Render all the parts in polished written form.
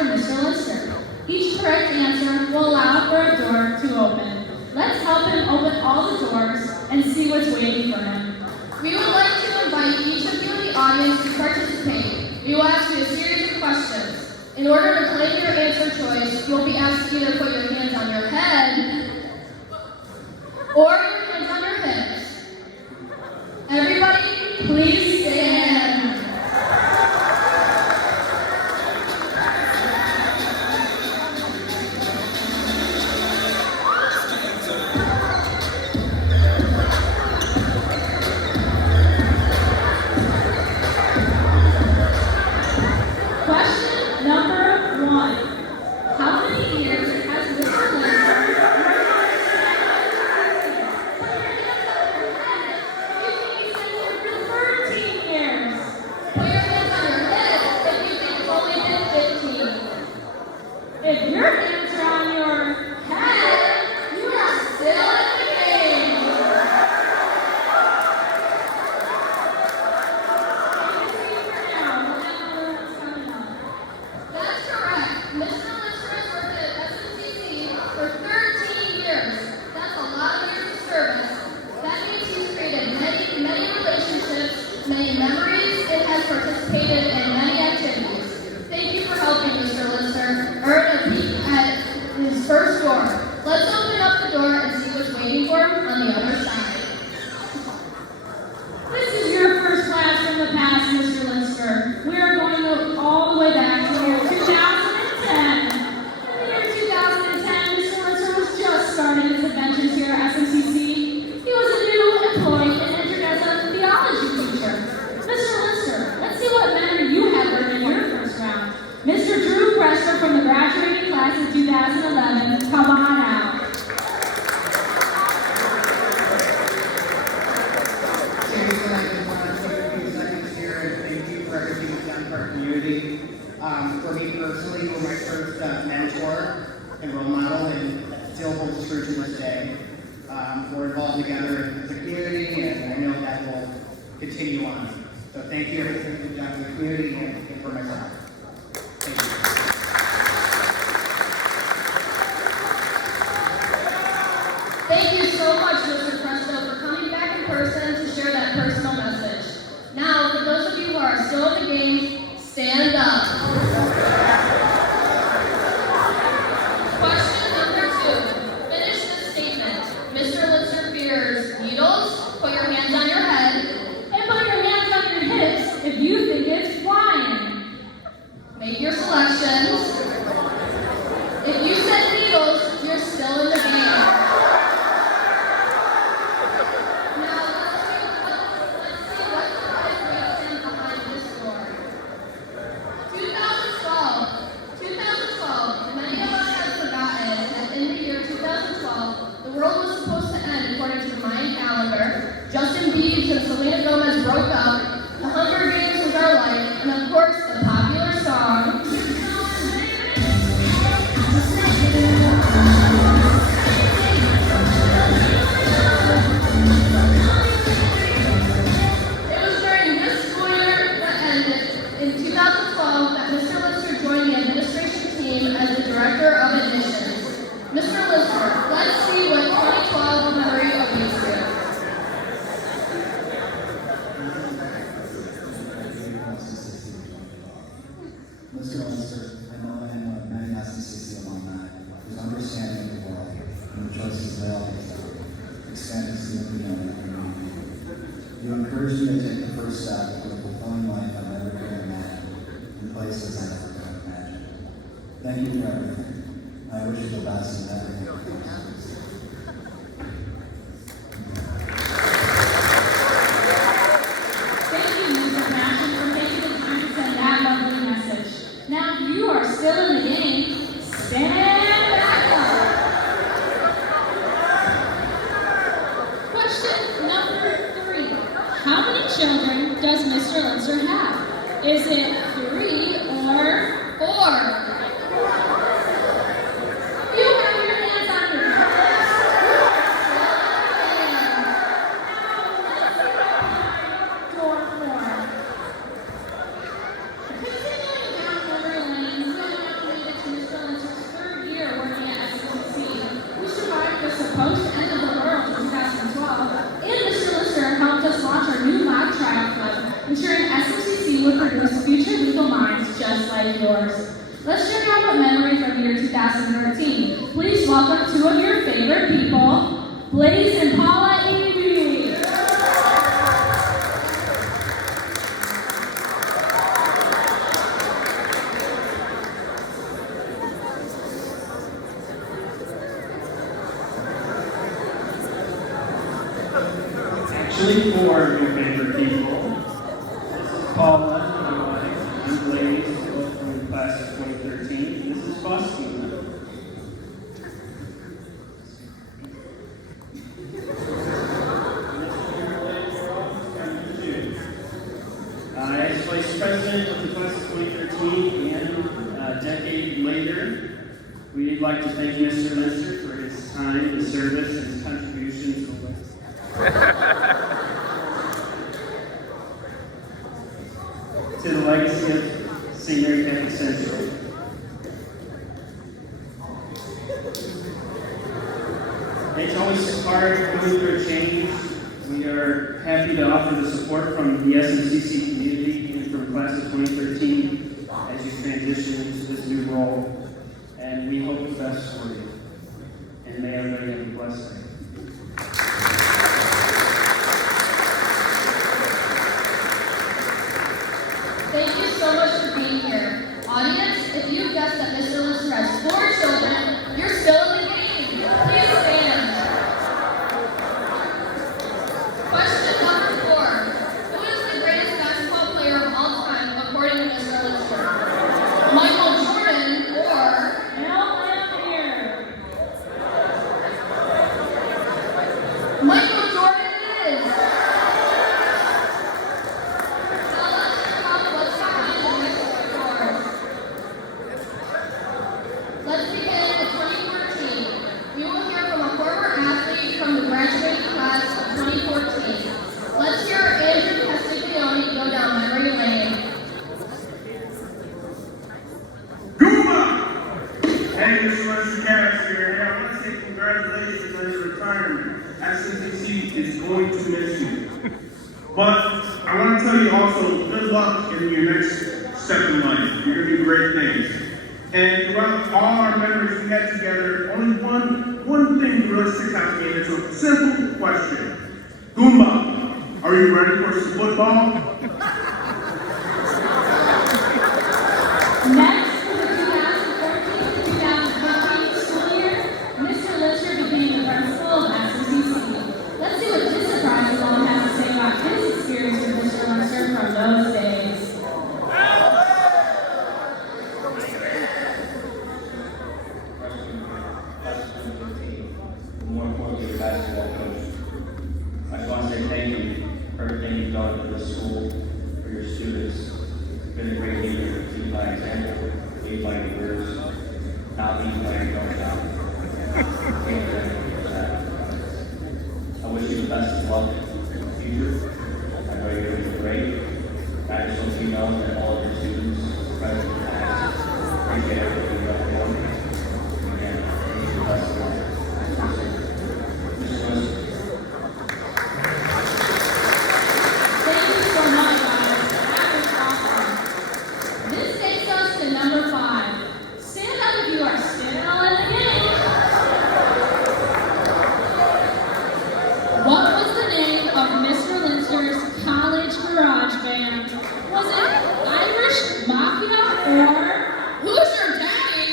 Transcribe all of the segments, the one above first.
for Mr. Linster. Each correct answer will allow for a door to open. Let's help him open all the doors and see what's waiting for him. We would like to invite each of you in the audience to participate. We will ask you a series of questions. In order to claim your answer choice, you'll be asked to either put your hands on your head or your hands on your hips. Everybody, please stand. Question number 1. How many years has Mr. Linster You said for 13 years. Put your hands on your hips if you think it's only been 15. If your hands are on your head, You are still in the game. That's correct. Mr. Linster has worked at SMCC for 13 years. That's a lot of years of service. That means he's created many relationships, many memories, and has participated in many activities. Thank you for helping Mr. Linster earn a peek at his first door. Let's open up the door and see what's waiting for him on the other side. This is your first class from the past, Mr. Linster. We are going all the way back to the year 2010. In the year 2010, Mr. Linster was just starting his adventures here at SMCC. He was a new employee and entered as a theology teacher. Mr. Linster, let's see what memory you have earned in your first round. Mr. Drew Presser from the graduating class of 2011, come on out. Thank you for everything you've done for our community. For me personally, you were my first mentor and role model, and it still holds true to this day. We're involved together as a community, and I know that will continue on. So thank you for everything you've done for the community and for myself. Thank you. Thank you so much, Mr. Presto, for coming back in person to share that personal message. Now, for those of you who are still in the game, stand up. Question number 2. Finish this statement. Mr. Linster fears needles. Put your hands on your head. And put your hands on your hips if you think it's flying. Make your selections. If you said needles, you're still in the game. Now, let's see what surprise waits him behind this door. 2012. Many of us have forgotten that in the year 2012, the world was supposed to end according to the Mayan calendar. Justin Bieber and Selena Gomez broke up. The Hunger Games was our life, and of course, the popular song. It was during this school year that ended in 2012 that Mr. Linster joined the administration team as the director of admissions. Mr. Linster, let's see what 2012 memory awaits you. Mr. Linster, I know I am one of many SMCC alumni whose understanding of the world and the choices they all make expanded significantly in the community. You encouraged me to take the first step to a fulfilling life I never could have imagined in places I never could have imagined. Thank you for everything. I wish you the best in everything. Thank you, Mr. Passion, for taking the time to send that lovely message. Now, if you are still in the game, stand back up. Question number 3. How many children does Mr. Linster have? Is it 3 or 4? You have your hands on your hips. Door 4. Continuing down memory lane, we have coast to end of the world in 2012, and Mr. Lister helped us launch our new live trial club, ensuring SMCC would produce future legal minds just like yours. Let's check out a memory from the year 2013. Please welcome two of your favorite people, Blaze and Paula Eby. Actually, four of your favorite people. This is Paula, my wife. I'm Blaze, both from the class of 2013. This is Faustina. As Vice President of the class of 2013 and a decade later, we'd like to thank Mr. Linster for his time, his service, and his contributions to the legacy of St. Mary Catholic Central. It's always hard going through a change. We are happy to offer the support from the SMCC community and from class of 2013 as you transition into this new role. And we hope the best for you. And may everybody have a blessed day. Thank you so much for being here. Audience, if you guessed that Mr. Lister has 4 children, you're still in the game. Please stand. Question number 4. Who is the greatest basketball player of all time, according to Mr. Lister? Michael Jordan or... Michael Jordan it is. Let's begin with 2014. We will hear from a former athlete from the graduating class of 2014. Let's hear Andrew Castiglione go down memory lane. Guma! Hey, Mr. Linster Cass here. Hey, I want to say congratulations on your retirement. SMCC is going to miss you. But I want to tell you also, good luck in your next step in life. You're going to do great things. And throughout all our memories we had together, only one thing really sticks out to me, and it's a simple question. Goomba, are you ready for some football? Next, for the 2014-2015 school year, Mr. Lister became the principal of SMCC. Let's see what this surprise alum has to say about his experience with Mr. Lister from those days. More importantly, basketball coach. I just want to say thank you for everything you've done for the school, for your students. You've been a great leader, lead by example, lead by your words, not lead by your going down. I wish you the best of luck in the future. I know you're going to be great. I just hope you know that all of your students, present and past, appreciate everything you've done for them. Again, I wish you the best of luck. Thank you so much, guys. That was awesome. This takes us to number 5. Stand up if you are still in the game. What was the name of Mr. Linster's college garage band? Was it Irish Mafia or Who's your daddy?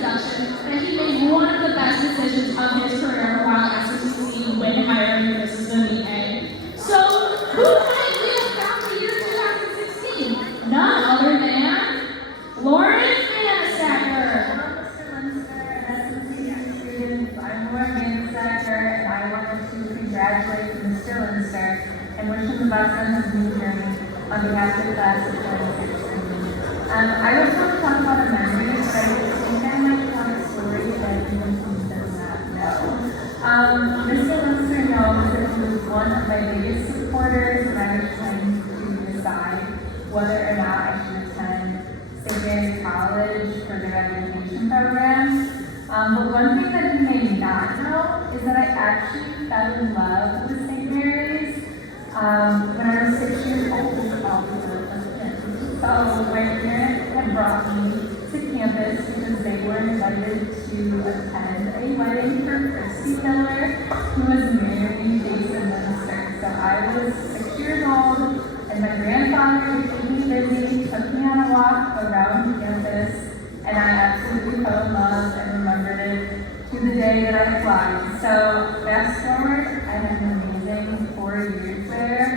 That he made one of the best decisions of his career while at SMCC when hiring Mrs. Vivier. So, who might live back to year 2016? None other than Lauren Fanasacker. Mr. Linster, SMCC students, I'm Lauren Mansacker, and I wanted to congratulate Mr. Linster and wish him the best on his new journey on behalf of the class of 2016. I was going to talk about a memory, but I think I might tell a story that you does not know. Mr. Linster knows that he was one of my biggest supporters when I was trying to decide whether or not I should attend St. Mary's College for their education program. But one thing that you may not know is that I actually fell in love with St. Mary's when I was 6 years old. So my parents had brought me to campus because they were invited to attend a wedding for Christy Miller, who was married based in Linster. So I was 6 years old, and my grandfather would take me busy, took me on a walk around campus, and I absolutely fell in love and remembered it to the day that I applied. So fast forward, I had an amazing 4 years there,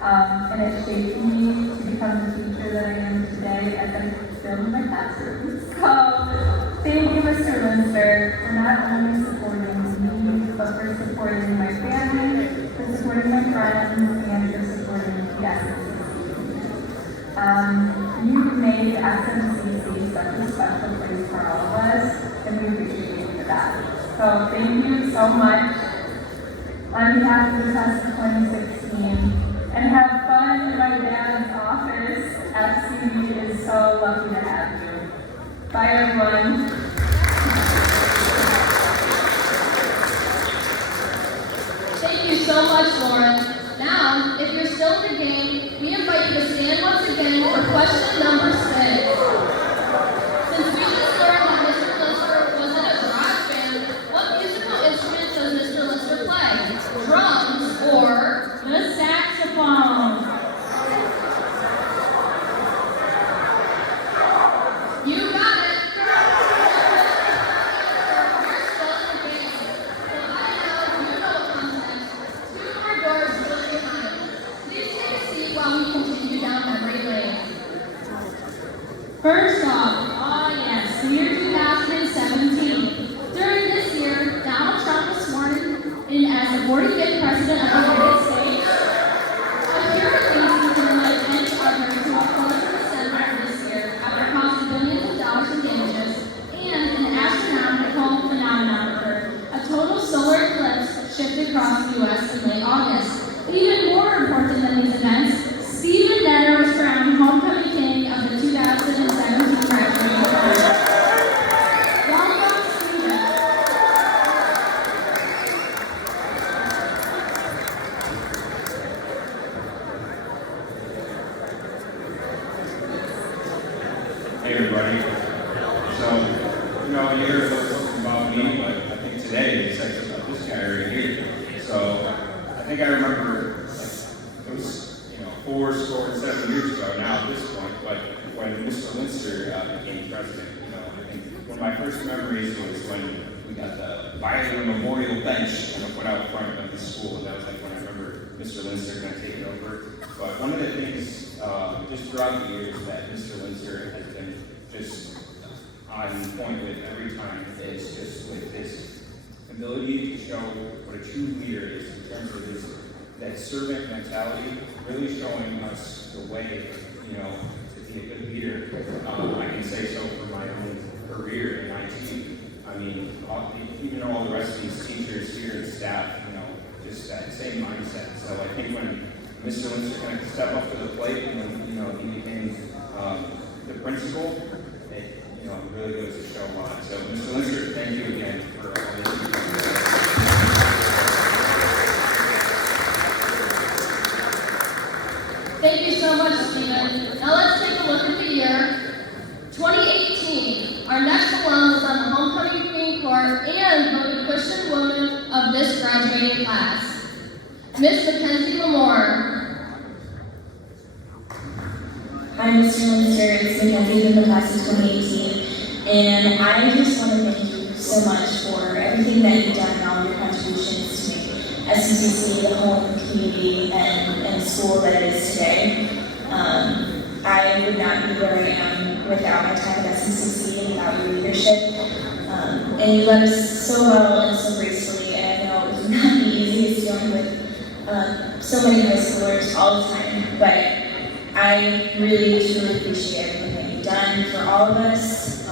and it shaped me to become the teacher that I am today as I fill my classroom. So thank you, Mr. Linster, for not only supporting me, but for supporting my family, for supporting my friends, and for supporting the SMCC. You made SMCC such a special place for all of us, and we appreciate you for that. So thank you so much on behalf of the class of 2016. And have fun in my dad's office. FCB is so lucky to have you. Bye, everyone. Thank you so much, Lauren. Now, if you're still in the game, we invite you to stand once again for question number 6. Since we just learned that Mr. Linster was in a garage band, what musical instrument does Mr. Linster play? Drums or The saxophone. You got it! You're still in the game. So by now, you know what comes next. 2 more doors really behind. Please take a seat while we continue down memory lane. First off, yes, the year 2017. During this year, Donald Trump was sworn in as the 45th President of the United States. A hurricane season like any other to a close in December this year after causing billions of dollars in damages, and an astronomical phenomenon occurred. A total solar eclipse shifted across the U.S. in late August. But even more important than these events, Stephen Netter was crowned homecoming king of the 2017 graduating class. Welcome, Stephen. Hey everybody. So, you heard a little something about me, but I think today it's actually about this guy right here. So, I think I remember, it was, 7 years ago now at this point, but when Mr. Linster became president, I think one of my first memories was when we got the Byron Memorial Bench put out front of the school. That was like when I remember Mr. Linster going to take it over. But one of the things, just throughout the years that Mr. Linster has been just on point with every time is just with his ability to show what a true leader is in terms of that servant mentality, really showing us the way, to be a good leader. I can say so for my own career in IT. I mean, even all the rest of these teachers here and staff, just that same mindset. So I think when Mr. Linster kind of stepped up to the plate and when, he became the principal, it really goes to show a lot. So Mr. Linster, thank you again for all this. Thank you so much, Stephen. Now let's take a look at the year 2018. Our next alum was on the homecoming queen court and voted Christian Woman of this graduating class, Miss Mackenzie Lamore. Hi, Mr. Linster. It's Mackenzie from the class of 2018, and I just want to thank you so much for everything that you've done and all your contributions to make SMCC the home, community, and school that it is today. I would not be where I am without my time at SMCC and without your leadership. And you led us so well and so gracefully, and I know it was not the easiest dealing with so many high schoolers all the time, but I really, truly appreciate everything that you you've done for all of us,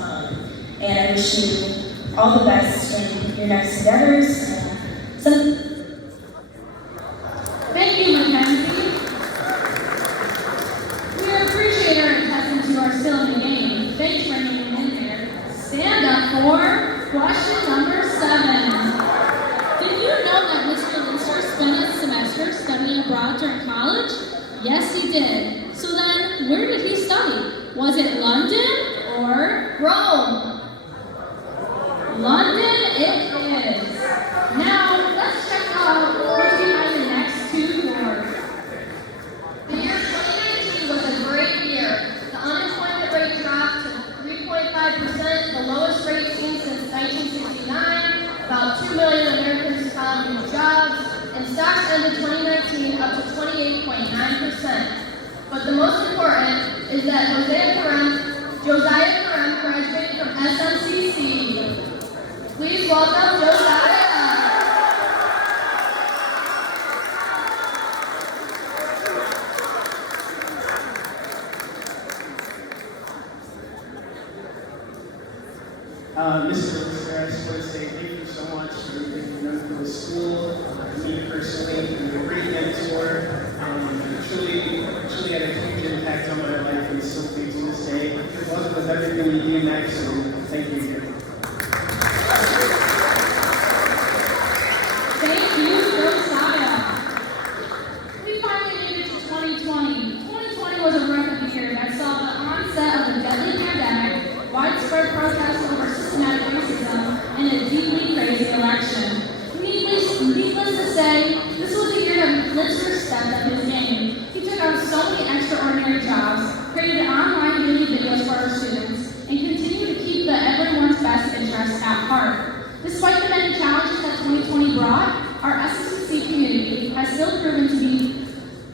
and I wish you all the best in your next endeavors. Thank you, Mackenzie. We appreciate our contestants who are still in the game. Thanks for hanging in there. Stand up for question number 7. Did you know that Mr. Linster spent a semester studying abroad during college? Yes, he did. So then, where did he study? Was it London or Rome? London it is. Now, let's check out what's behind the next 2 doors. The year 2019 was a great year. The unemployment rate dropped to 3.5%, the lowest rate seen since 1969. About 2 million Americans found new jobs, and stocks ended 2019 up to 28.9%. But the most important is that Josiah Karem graduated from SMCC. Please welcome Josiah. Mr. Linster, I just want to say thank you so much for everything you've done for the school, me personally, you're a great mentor. Truly had a huge impact on my life and still do to this day. Good luck with everything you do next, and thank you again. Thank you, Josiah. We finally made it to 2020. 2020 was a record year that saw the onset of a deadly pandemic, widespread protests over systematic racism, and a deeply crazy election. Needless to say, this was the year that Linster stepped up his game. He took on so many extraordinary jobs, created online daily videos for our students, and continued to keep the everyone's best interests at heart. Despite the many challenges that 2020 brought, our SMCC community has still proven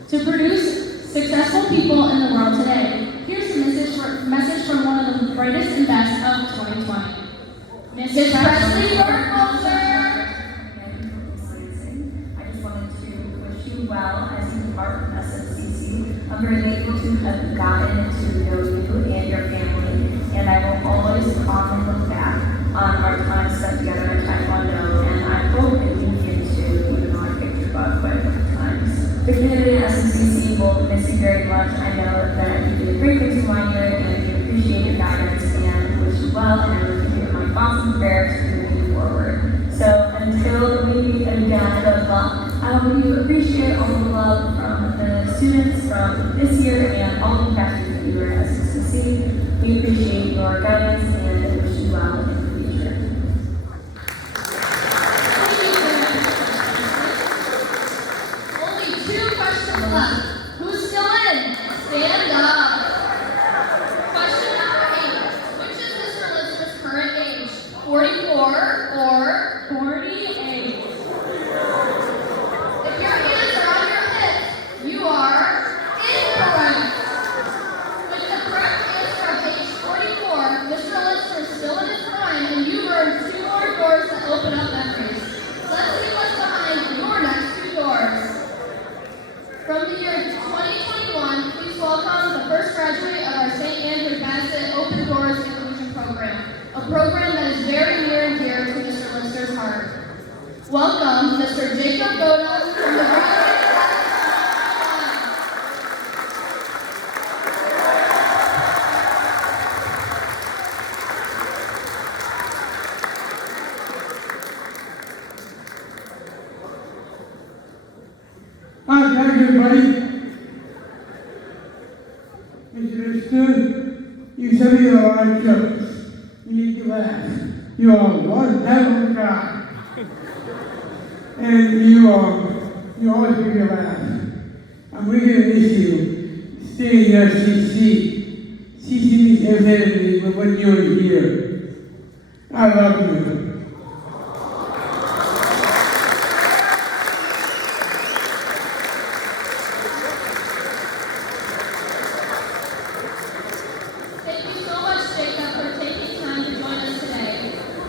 to produce successful people in the world today. Here's a message from one of the brightest and best of 2020. Mrs. Presley Burkholzer. I just wanted to wish you well as you depart from SMCC. I'm very thankful to have gotten to know you and your family, and I will always fondly look back on our time spent together in Taekwondo, and I hope that we can too, even though I picked your butt quite a few times. The community at SMCC will miss you very much. I know that you did a great things for 1 year, and we appreciate your guidance and wish you well, and I will keep you in my thoughts and prayers moving forward. So until we meet again, good luck. I hope you appreciate all the love from the students from this year and all the past years that you were at SMCC. We appreciate your guidance and wish you well in the future. Only 2 questions left. Who's still in? Stand up. Question number 8. Which is Mr. Linster's current age? 44 or 48. If your hands are on your hips, you are incorrect. With the correct answer of age 44, Mr. Linster is still in his prime, and you've earned 2 more doors that open up memories. Let's see what's behind your next 2 doors. From the year 2021, please welcome the first graduate of our St. Andrew Bassett Open Doors Inclusion Program, a program that is very near and dear to Mr. Linster's heart. Welcome, Mr. Jacob Goda from the graduate class. Hi, thank you, everybody. Mr. Linster, you said you are on jokes. You need to laugh. You are one hell of a guy. And you always give me a laugh. And we're going to miss you. Stay in CC. CC means everything to me, but when you're here, I love you. Thank you so much, Jacob, for taking time to join us today.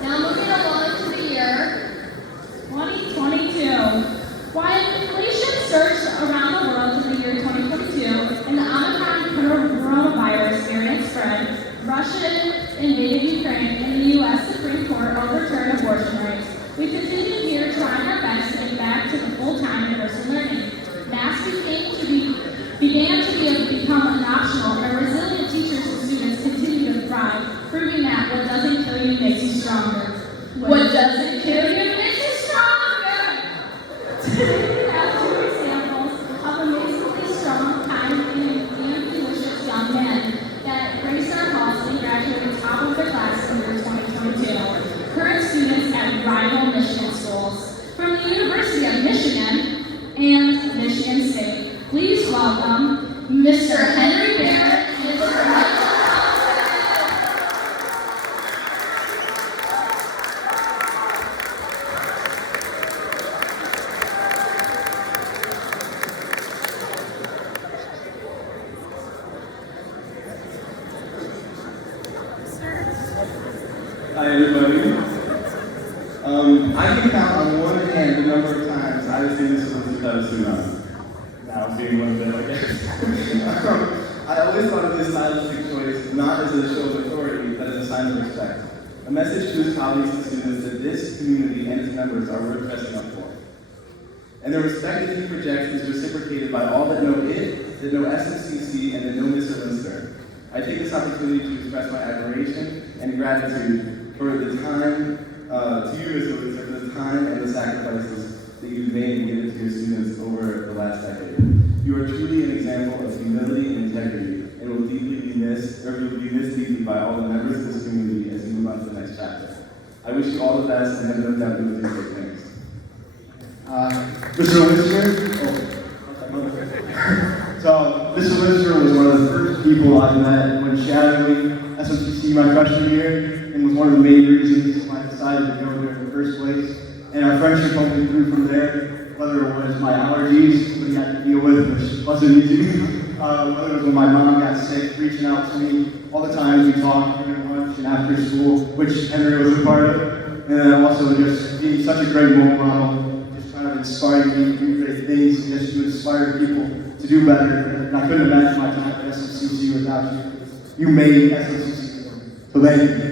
Now moving along to the year 2022. While inflation surged around the world in the year 2022 and the Omicron coronavirus variant spread, Hi, everybody. I can count on one hand the number of times I've seen this with a suit on. Now I'm being one of them, I guess. I always thought of this stylistic choice not as a show of authority, but as a sign of respect. A message to his colleagues and students that this community and its members are worth dressing up for. And the respect that he projects is reciprocated by all that know it, that know SMCC, and that know Mr. Linster. I take this opportunity to express my admiration and gratitude for the time, to you, Mr. Linster, for the time and the sacrifices that you've made and given to your students over the last decade. You are truly an example of humility and integrity, and will be missed deeply by all the members of this community as you move on to the next chapter. I wish you all the best and have no doubt you will do great things. Mr. Linster, so Mr. Linster was one of the first people I met when shadowing SMCC my freshman year, and was one of the main reasons I decided to go there in the first place. And our friendship only grew from there, whether it was my allergies, which I had to deal with, which wasn't easy, whether it was when my mom got sick, reaching out to me, all the times we talked during lunch and after school, which Henry was a part of, and then also just being such a great role model, just kind of inspiring me to do great things, and just to inspire people to do better. And I couldn't imagine my time at SMCC without you. You made SMCC. So thank you.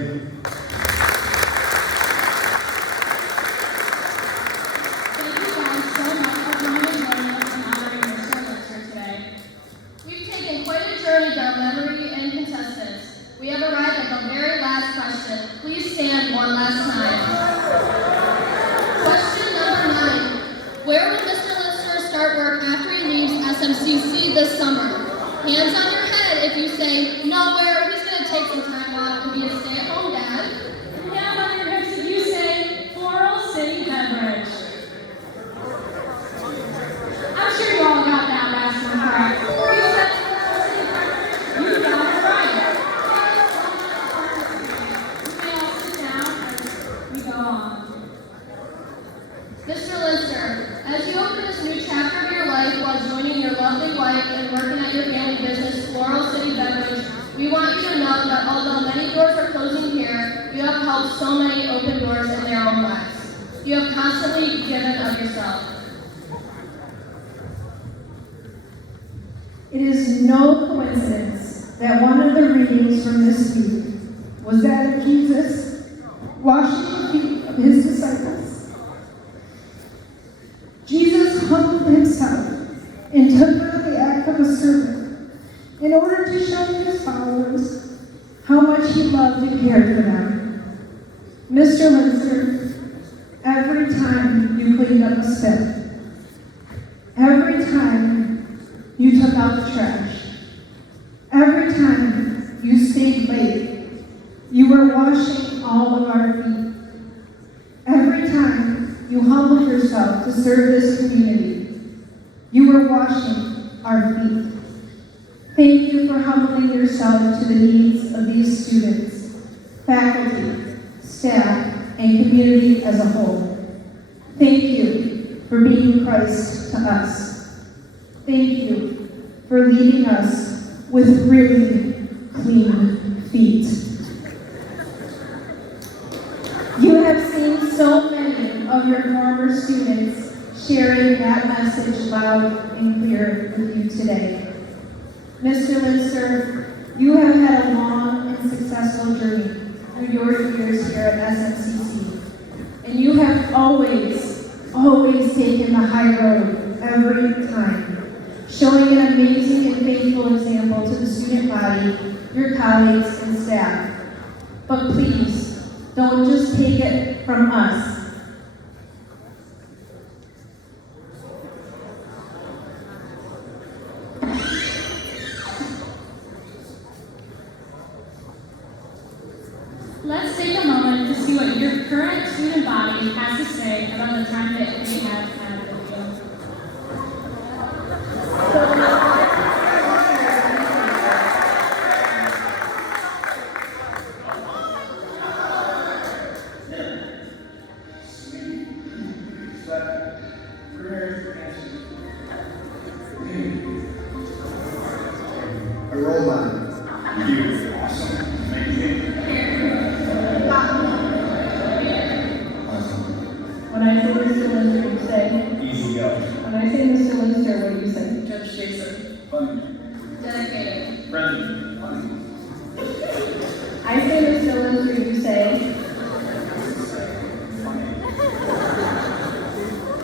Down memory and contestants. We have arrived at the very last question. Please stand one last time. Question number 9. Where will Mr. Linster start work after he leaves SMCC this summer? Hands on your head if you say nowhere. He's going to take some time off and be a stay-at-home dad. And hands on your hips if you say Floral City Beverage. I'm sure you all got that last one correct. You said you got it right. You may all sit down as we go on. Mr. Linster, as you open this new chapter of your life while joining your lovely wife and working at your family business, Floral City Beverage, we want you to know that although many doors are closing here, you have helped so many open doors in their own lives. You have constantly given of yourself. It is no coincidence that one of the readings from this week was that of Jesus washing the feet of his disciples. Jesus humbled himself and took on the act of a servant in order to show his followers how much he loved and cared for them. Mr. Linster, every time you cleaned up a step, every time you took out the trash, every time you stayed late, you were washing all of our feet. Every time you humbled yourself to serve this community, you were washing our feet. Thank you for humbling yourself to the needs of these students, faculty, staff, and community as a whole. Thank you for being Christ to us. Thank you for leading us with really clean feet. You have seen so many of your former students sharing that message loud and clear with you today. Mr. Linster, you have had a long and successful journey through your years here at SMCC, and you have always taken the high road every time, showing an amazing and faithful example to the student body, your colleagues, and staff. But please, don't just take it from us. Let's take a moment to see what your current student body has to say about the time that they have had with you. A role model. You, awesome, amazing. When I say Mr. Linster, what do you say? Judge Jason. Funny. Dedicated. Friendly. Funny. I say Mr. Linster, you say?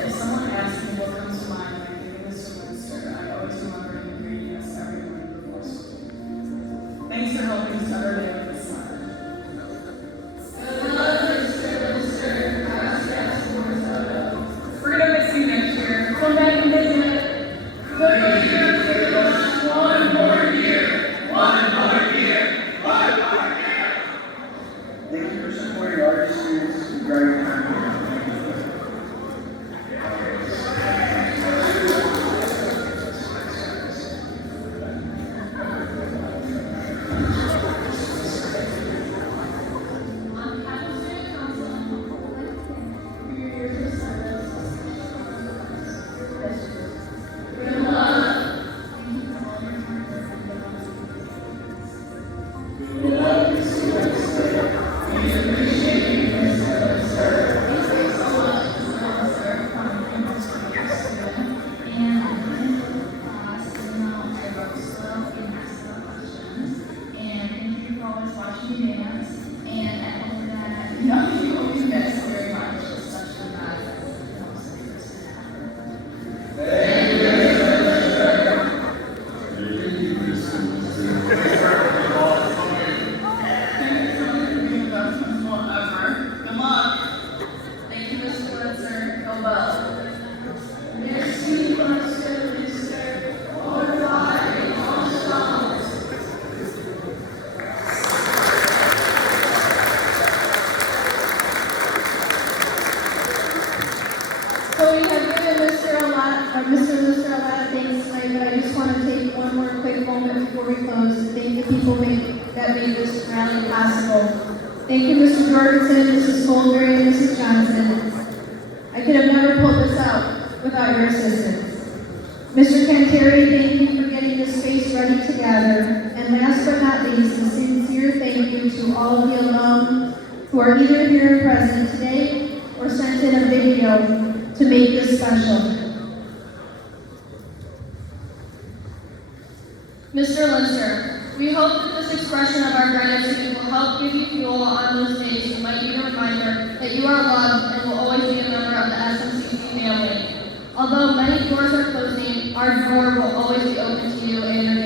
If someone asks me what comes to mind when I think of Mr. Linster, I always remember him greeting us every morning before school. Thanks for helping us start our day with the sun. We're gonna miss you next year. Come back and visit. One more year. Thank you for supporting our students and driving time. On behalf of Student Council, I'd like to thank you for your years of service. Good luck. Thank you for all your hard work and Good luck, Mr. Linster. We appreciate you, Mr. Linster. Thank you so much, Mr. Officer, for being a student. And in class, I wrote stuff and asked some questions. And thank you for always watching me dance. And I hope that none of you will be missed very much, especially that. Thank you, Mr. Linster. Thank you, Mr. Linster. Good luck. Thank you, Mr. Linster. Go well. Merci, Mr. Linster. Au revoir et bonne chance. So we have given Mr. Linster a lot of thanks tonight, but I just want to take one more quick moment before we close to thank the people that made this rally possible. Thank you, Mr. Jorgensen, Mrs. Goldberry, and Mrs. Johnson. I could have never pulled this out without your assistance. Mr. Canteri, thank you for getting this space ready together. And last but not least, a sincere thank you to all of the alum who are either here and present today or sent in a video to make this special. Mr. Linster, we hope that this expression of our gratitude will help give you fuel on those days you might need a reminder that you are loved and will always be a member of the SMCC family. Although many doors are closing, our door will always be open to you and your